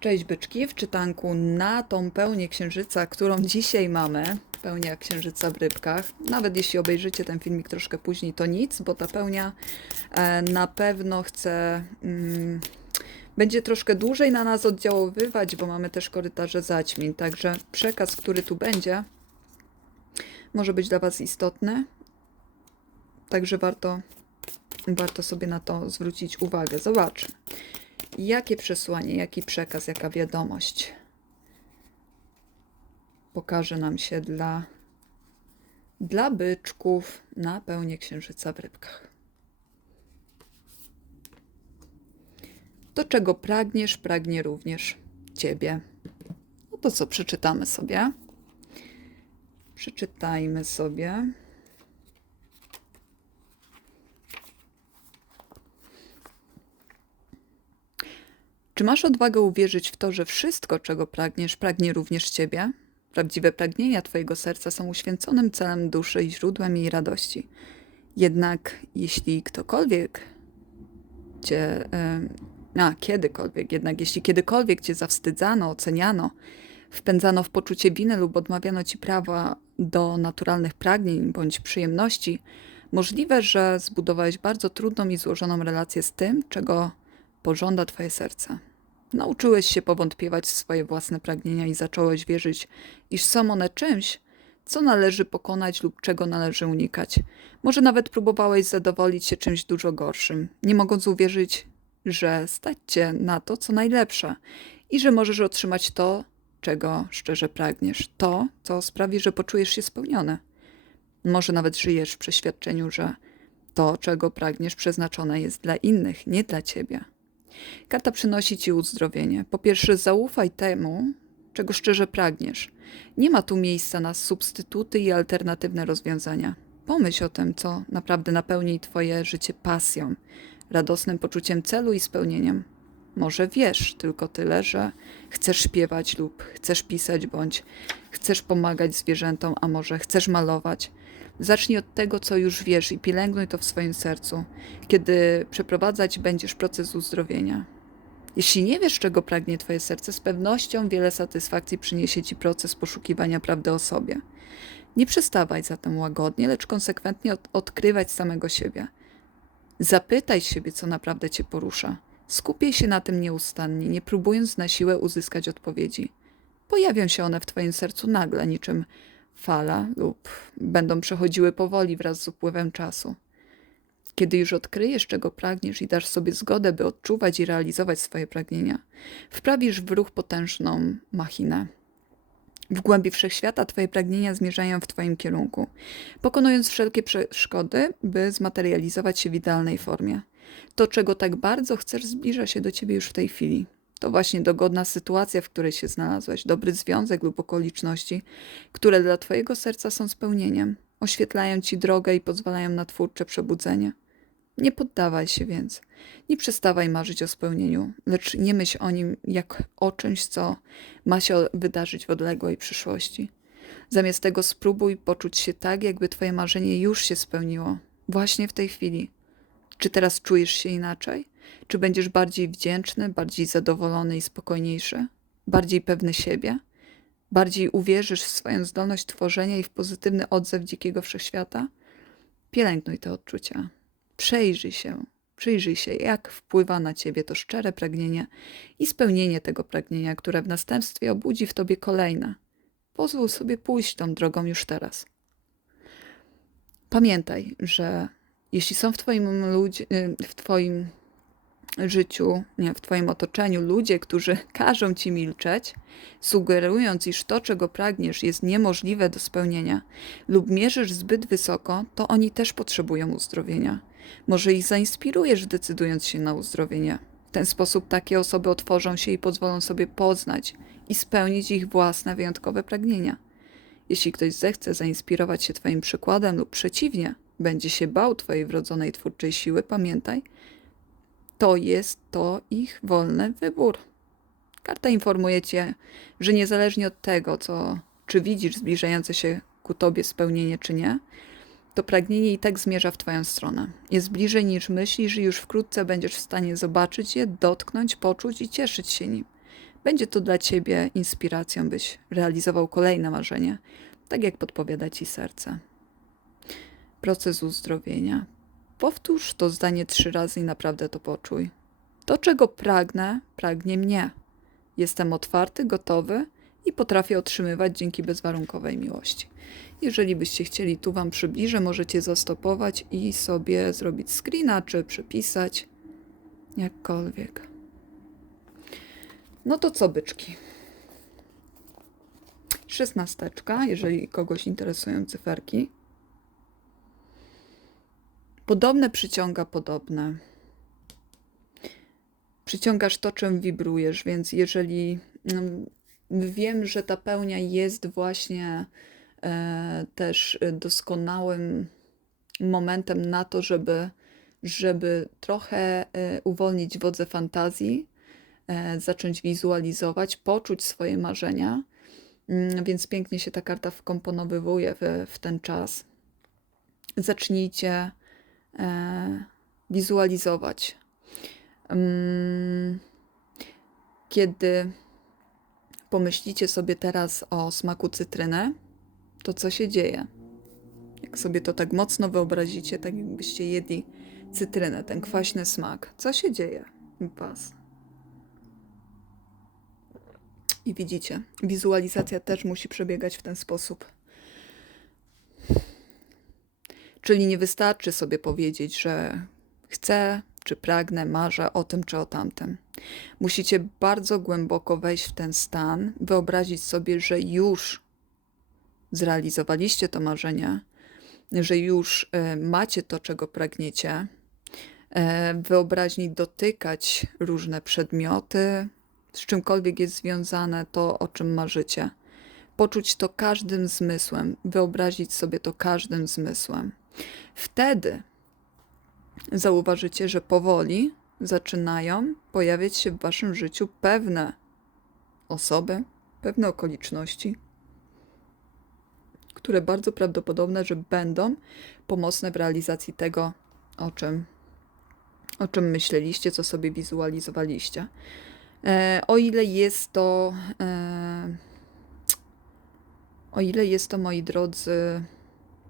Cześć byczki, w czytanku na tą pełnię księżyca, którą dzisiaj mamy, pełnia księżyca w rybkach. Nawet jeśli obejrzycie ten filmik troszkę później, to nic, bo ta pełnia e, na pewno chce, mm, będzie troszkę dłużej na nas oddziaływać, bo mamy też korytarze zaćmień, także przekaz, który tu będzie, może być dla Was istotny, także warto, warto sobie na to zwrócić uwagę. Zobaczmy. Jakie przesłanie, jaki przekaz, jaka wiadomość pokaże nam się dla, dla byczków na pełnię księżyca w rybkach? To, czego pragniesz, pragnie również ciebie. No to co, przeczytamy sobie. Przeczytajmy sobie. Czy masz odwagę uwierzyć w to, że wszystko, czego pragniesz, pragnie również ciebie? Prawdziwe pragnienia twojego serca są uświęconym celem duszy i źródłem jej radości. Jednak jeśli ktokolwiek cię, a kiedykolwiek, jednak jeśli kiedykolwiek cię zawstydzano, oceniano, wpędzano w poczucie winy lub odmawiano ci prawa do naturalnych pragnień bądź przyjemności, możliwe, że zbudowałeś bardzo trudną i złożoną relację z tym, czego pożąda twoje serce. Nauczyłeś się powątpiewać w swoje własne pragnienia i zacząłeś wierzyć, iż są one czymś, co należy pokonać lub czego należy unikać. Może nawet próbowałeś zadowolić się czymś dużo gorszym, nie mogąc uwierzyć, że stać cię na to, co najlepsze i że możesz otrzymać to, czego szczerze pragniesz, to, co sprawi, że poczujesz się spełniony. Może nawet żyjesz w przeświadczeniu, że to, czego pragniesz, przeznaczone jest dla innych, nie dla ciebie. Karta przynosi ci uzdrowienie. Po pierwsze, zaufaj temu, czego szczerze pragniesz. Nie ma tu miejsca na substytuty i alternatywne rozwiązania. Pomyśl o tym, co naprawdę napełni twoje życie pasją, radosnym poczuciem celu i spełnieniem. Może wiesz tylko tyle, że chcesz śpiewać lub chcesz pisać, bądź chcesz pomagać zwierzętom, a może chcesz malować. Zacznij od tego, co już wiesz i pielęgnuj to w swoim sercu, kiedy przeprowadzać będziesz proces uzdrowienia. Jeśli nie wiesz, czego pragnie Twoje serce, z pewnością wiele satysfakcji przyniesie Ci proces poszukiwania prawdy o sobie. Nie przestawaj zatem łagodnie, lecz konsekwentnie od- odkrywać samego siebie. Zapytaj siebie, co naprawdę Cię porusza. Skupiaj się na tym nieustannie, nie próbując na siłę uzyskać odpowiedzi. Pojawią się one w Twoim sercu nagle, niczym fala, lub będą przechodziły powoli wraz z upływem czasu. Kiedy już odkryjesz, czego pragniesz i dasz sobie zgodę, by odczuwać i realizować swoje pragnienia, wprawisz w ruch potężną machinę. W głębi wszechświata Twoje pragnienia zmierzają w Twoim kierunku, pokonując wszelkie przeszkody, by zmaterializować się w idealnej formie. To, czego tak bardzo chcesz, zbliża się do Ciebie już w tej chwili. To właśnie dogodna sytuacja, w której się znalazłeś, dobry związek lub okoliczności, które dla Twojego serca są spełnieniem, oświetlają Ci drogę i pozwalają na twórcze przebudzenie. Nie poddawaj się więc. Nie przestawaj marzyć o spełnieniu, lecz nie myśl o nim jak o czymś, co ma się wydarzyć w odległej przyszłości. Zamiast tego spróbuj poczuć się tak, jakby Twoje marzenie już się spełniło, właśnie w tej chwili. Czy teraz czujesz się inaczej? Czy będziesz bardziej wdzięczny, bardziej zadowolony i spokojniejszy? Bardziej pewny siebie? Bardziej uwierzysz w swoją zdolność tworzenia i w pozytywny odzew dzikiego wszechświata? Pielęgnuj te odczucia. Przejrzyj się, przyjrzyj się, jak wpływa na ciebie to szczere pragnienie i spełnienie tego pragnienia, które w następstwie obudzi w tobie kolejne. Pozwól sobie pójść tą drogą już teraz. Pamiętaj, że jeśli są w twoim, ludzie, y, w twoim życiu, nie, w twoim otoczeniu ludzie, którzy każą ci milczeć, sugerując, iż to, czego pragniesz, jest niemożliwe do spełnienia, lub mierzysz zbyt wysoko, to oni też potrzebują uzdrowienia. Może ich zainspirujesz, decydując się na uzdrowienie. W ten sposób takie osoby otworzą się i pozwolą sobie poznać i spełnić ich własne wyjątkowe pragnienia. Jeśli ktoś zechce zainspirować się Twoim przykładem lub przeciwnie, będzie się bał Twojej wrodzonej twórczej siły, pamiętaj, to jest to ich wolny wybór. Karta informuje Cię, że niezależnie od tego, co, czy widzisz zbliżające się ku Tobie spełnienie, czy nie, to pragnienie i tak zmierza w Twoją stronę. Jest bliżej niż myślisz i już wkrótce będziesz w stanie zobaczyć je, dotknąć, poczuć i cieszyć się nim. Będzie to dla ciebie inspiracją, byś realizował kolejne marzenie, tak jak podpowiada ci serce. Proces uzdrowienia. Powtórz to zdanie trzy razy i naprawdę to poczuj. To, czego pragnę, pragnie mnie. Jestem otwarty, gotowy i potrafię otrzymywać dzięki bezwarunkowej miłości. Jeżeli byście chcieli, tu Wam przybliżę, możecie zastopować i sobie zrobić screena czy przepisać, jakkolwiek. No to co, byczki? Szesnasteczka, jeżeli kogoś interesują cyferki. Podobne przyciąga podobne. Przyciągasz to, czym wibrujesz, więc jeżeli mm, wiem, że ta pełnia jest właśnie e, też doskonałym momentem na to, żeby, żeby trochę e, uwolnić wodze fantazji, e, zacząć wizualizować, poczuć swoje marzenia. Mm, Więc pięknie się ta karta wkomponowywuje w, w ten czas. Zacznijcie e, wizualizować. Mm, Kiedy pomyślicie sobie teraz o smaku cytryny, to co się dzieje? Jak sobie to tak mocno wyobrazicie, tak jakbyście jedli cytrynę, ten kwaśny smak, co się dzieje Was? I widzicie, wizualizacja też musi przebiegać w ten sposób. Czyli nie wystarczy sobie powiedzieć, że chcę, czy pragnę, marzę o tym, czy o tamtym. Musicie bardzo głęboko wejść w ten stan, wyobrazić sobie, że już zrealizowaliście to marzenie, że już e, macie to, czego pragniecie. W wyobraźni dotykać różne przedmioty, z czymkolwiek jest związane to, o czym marzycie. Poczuć to każdym zmysłem, wyobrazić sobie to każdym zmysłem. Wtedy zauważycie, że powoli zaczynają pojawiać się w waszym życiu pewne osoby, pewne okoliczności, które bardzo prawdopodobne, że będą pomocne w realizacji tego, o czym, o czym myśleliście, co sobie wizualizowaliście. E, o ile jest to, e, o ile jest to, moi drodzy,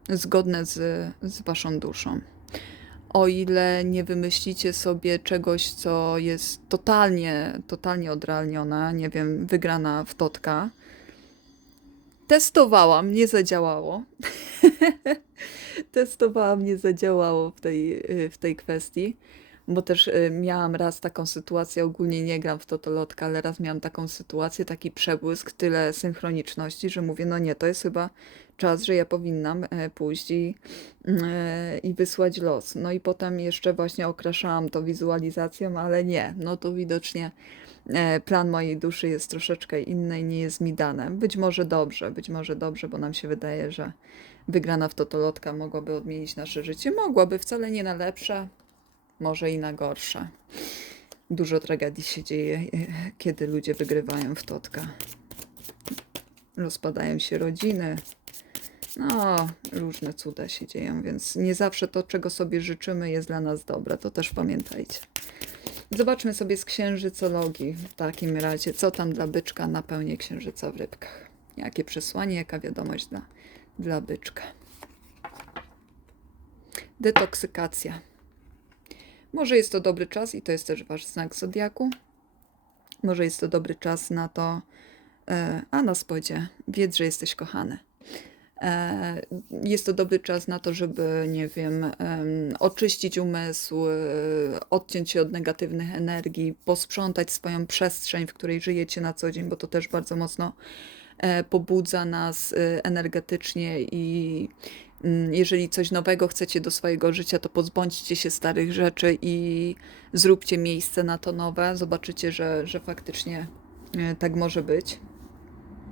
zgodne z, z waszą duszą. O ile nie wymyślicie sobie czegoś, co jest totalnie, totalnie odrealnione, nie wiem, wygrana w totka. Testowałam, nie zadziałało. Testowałam, nie zadziałało w tej, w tej kwestii bo też y, miałam raz taką sytuację, ogólnie nie gram w totolotka, ale raz miałam taką sytuację, taki przebłysk, tyle synchroniczności, że mówię, no nie, to jest chyba czas, że ja powinnam e, pójść i, e, i wysłać los. No i potem jeszcze właśnie okraszałam to wizualizacją, ale nie, no to widocznie e, plan mojej duszy jest troszeczkę inny i nie jest mi dane. Być może dobrze, być może dobrze, bo nam się wydaje, że wygrana w totolotka mogłaby odmienić nasze życie. Mogłaby, wcale nie na lepsze, może i na gorsze. Dużo tragedii się dzieje, kiedy ludzie wygrywają w totka. Rozpadają się rodziny. No, różne cuda się dzieją, więc nie zawsze to, czego sobie życzymy, jest dla nas dobre. To też pamiętajcie. Zobaczmy sobie z księżycologii w takim razie, co tam dla byczka na pełni księżyca w rybkach. Jakie przesłanie, jaka wiadomość dla, dla byczka. Detoksykacja. Może jest to dobry czas i to jest też wasz znak zodiaku. Może jest to dobry czas na to, e, a na spodzie, wiedz, że jesteś kochany. E, jest to dobry czas na to, żeby, nie wiem, em, oczyścić umysł, e, odciąć się od negatywnych energii, posprzątać swoją przestrzeń, w której żyjecie na co dzień, bo to też bardzo mocno pobudza nas energetycznie i jeżeli coś nowego chcecie do swojego życia, to pozbądźcie się starych rzeczy i zróbcie miejsce na to nowe. Zobaczycie, że, że faktycznie e, tak może być.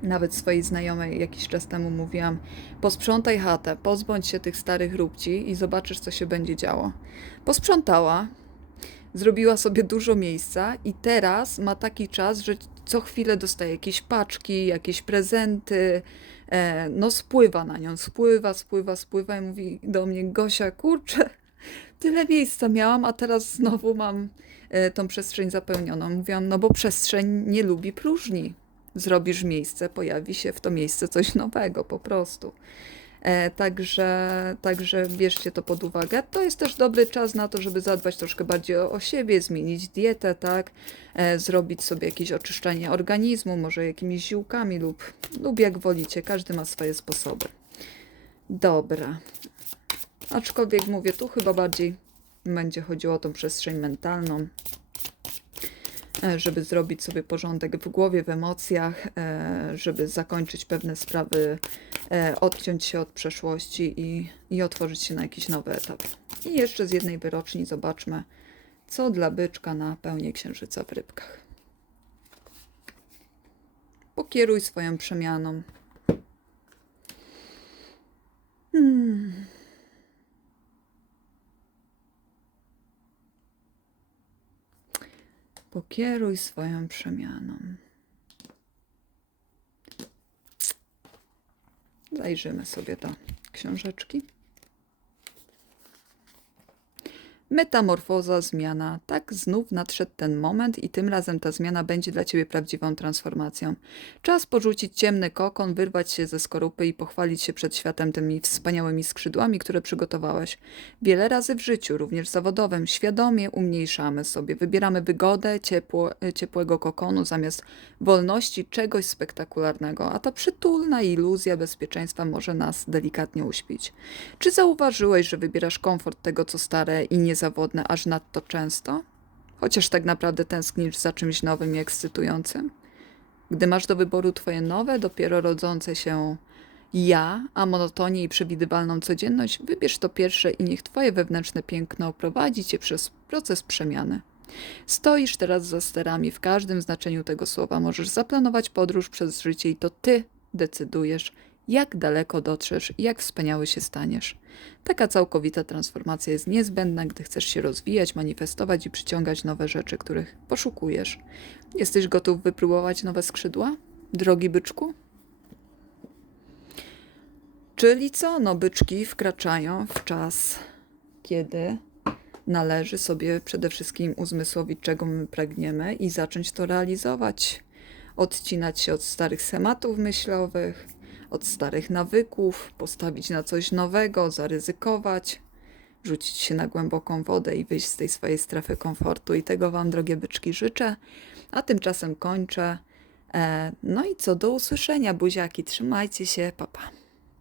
Nawet swojej znajomej jakiś czas temu mówiłam: posprzątaj chatę, pozbądź się tych starych róbci i zobaczysz, co się będzie działo. Posprzątała, zrobiła sobie dużo miejsca i teraz ma taki czas, że co chwilę dostaje jakieś paczki, jakieś prezenty. E, no, spływa na nią, spływa, spływa, spływa i mówi do mnie: Gosia, kurczę, tyle miejsca miałam, a teraz znowu mam e, tą przestrzeń zapełnioną. Mówiłam, no bo przestrzeń nie lubi próżni. Zrobisz miejsce, pojawi się w to miejsce coś nowego po prostu. E, Także, także bierzcie to pod uwagę. To jest też dobry czas na to, żeby zadbać troszkę bardziej o, siebie, zmienić dietę, tak? E, Zrobić sobie jakieś oczyszczanie organizmu, może jakimiś ziółkami lub, lub jak wolicie. Każdy ma swoje sposoby. Dobra. Aczkolwiek mówię, tu chyba bardziej będzie chodziło o tą przestrzeń mentalną, e, żeby zrobić sobie porządek w głowie, w emocjach, żeby zakończyć pewne sprawy, odciąć się od przeszłości i, i otworzyć się na jakiś nowy etap. I jeszcze z jednej wyroczni zobaczmy, co dla byczka na pełnię księżyca w rybkach. Pokieruj swoją przemianą. Hmm. Pokieruj swoją przemianą. Zajrzymy sobie do książeczki. Metamorfoza, zmiana. Tak, znów nadszedł ten moment i tym razem ta zmiana będzie dla ciebie prawdziwą transformacją. Czas porzucić ciemny kokon, wyrwać się ze skorupy i pochwalić się przed światem tymi wspaniałymi skrzydłami, które przygotowałeś. Wiele razy w życiu, również zawodowym, świadomie umniejszamy sobie. Wybieramy wygodę ciepło, ciepłego kokonu zamiast wolności czegoś spektakularnego, a ta przytulna iluzja bezpieczeństwa może nas delikatnie uśpić. Czy zauważyłeś, że wybierasz komfort tego, co stare i niezawodne aż nadto często? Chociaż tak naprawdę tęsknisz za czymś nowym i ekscytującym? Gdy masz do wyboru twoje nowe, dopiero rodzące się ja, a monotonię i przewidywalną codzienność, wybierz to pierwsze i niech twoje wewnętrzne piękno prowadzi cię przez proces przemiany. Stoisz teraz za sterami w każdym znaczeniu tego słowa. Możesz zaplanować podróż przez życie i to ty decydujesz, jak daleko dotrzesz i jak wspaniały się staniesz. Taka całkowita transformacja jest niezbędna, gdy chcesz się rozwijać, manifestować i przyciągać nowe rzeczy, których poszukujesz. Jesteś gotów wypróbować nowe skrzydła? Drogi byczku? Czyli co? No, byczki wkraczają w czas, kiedy należy sobie przede wszystkim uzmysłowić, czego my pragniemy i zacząć to realizować. Odcinać się od starych schematów myślowych, od starych nawyków, postawić na coś nowego, zaryzykować, rzucić się na głęboką wodę i wyjść z tej swojej strefy komfortu. I tego Wam, drogie byczki, życzę. A tymczasem kończę. E, No i co, do usłyszenia, buziaki. Trzymajcie się, papa. Pa.